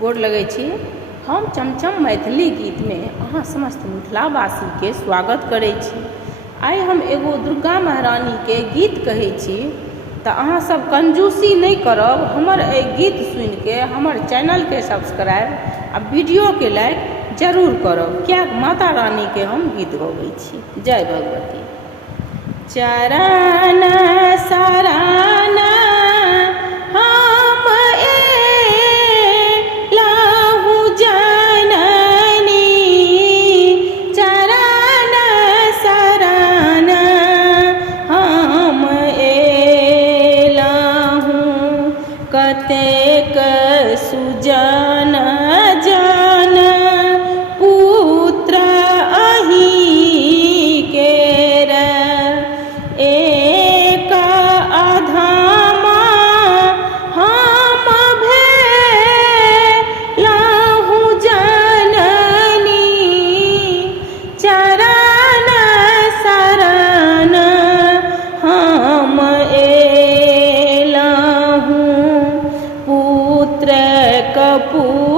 गोर लगै छी। हम चमचम मैथिली गीत में अहाँ समस्त मिथिलावासी के स्वागत करै छी। आइ हम एगो दुर्गा महारानी के गीत कहै छी तऽ अहाँ सब कंजूसी नहीं करब। हमर एहि गीत सुनि के हमर चैनल के सब्सक्राइब आ वीडियो के लाइक जरूर करब, क्या माता रानी के हम गीत गबै छी। जय भगवती। चरण शरण हम एलहु जननी, चरण शरण हम एलहु। कतेक सुजन जन पुत्र अहीं केर, एक अधमा हम भेलहु जननी, चरण शरण हम एलहु। पुत्र कपूर